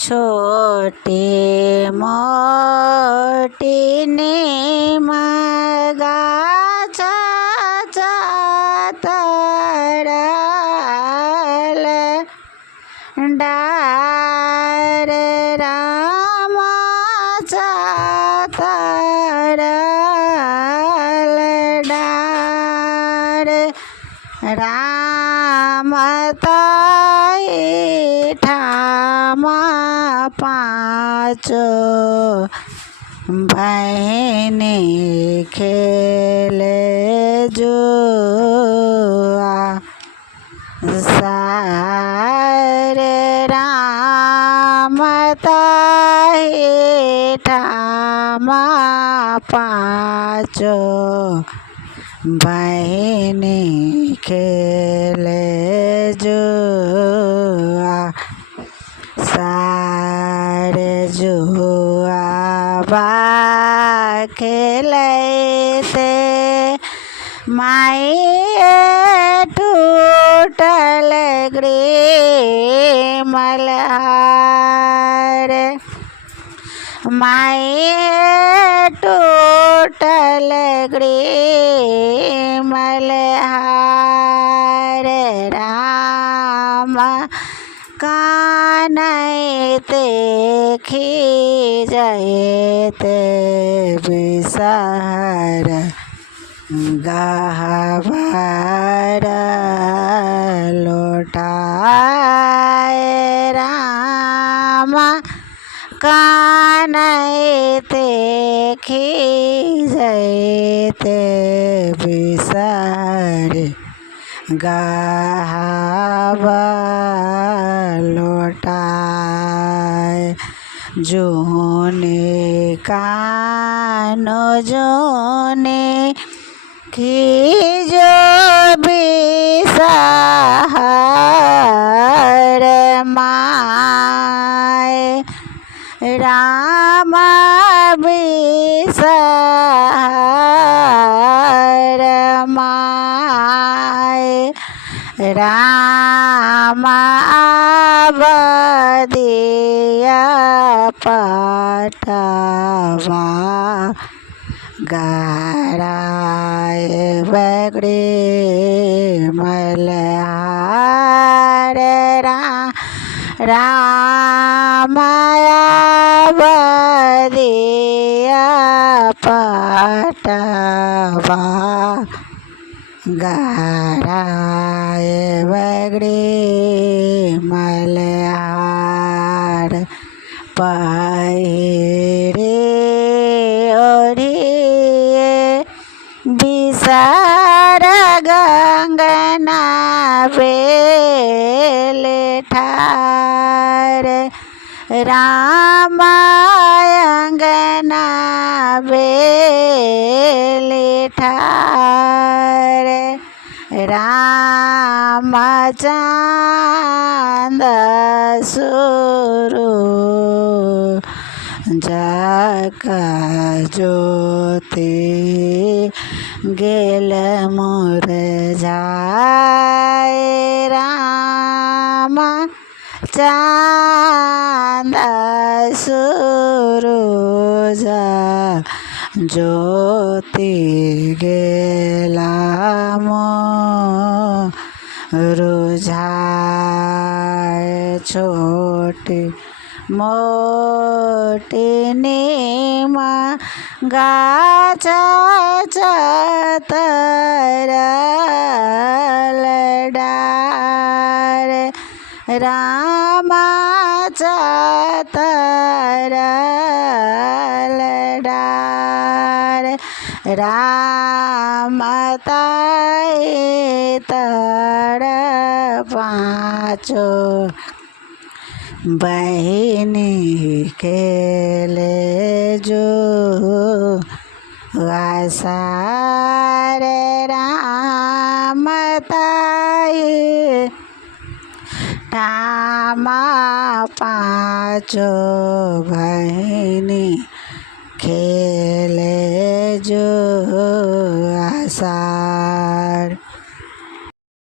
छोटी मोटी गाछा तरल डार रामाचा तरल डार रामताई ठामा पाँचो बहनी खेले जुआ सारे रामताई ठामा पाँचो बहनी खेले जुआ सारे जुआ बा खेलते माई टूटल मल्हार माई टूटल मल्हार राम कानैते खीजैते बिसहर गहबर लौटाए राम कानैते खीजैते बिसहर गहबर लौटाए जोने कानो जोने खीजो बिसहर माय राम बिसहर माय राम अवधिया पटवा गराए बगड़े मल्हार राम अवधिया पटवा गराए बगड़े मल्हार पहिरे ओढ़िए बिसर गंगना बेल ठार राम अंगना बेल ठार राम चांद सुरु जग ज्योति गेल मुरझाए राम चांद सुरुज ज्योति गेला मुरझाए छोटी मोटी गाछा तरल डार रामाचा तरल डार रामताई तर पाँचो बहनी खेले जो सारे रामताई ठामा पाँचो बहनी खेले जो आशा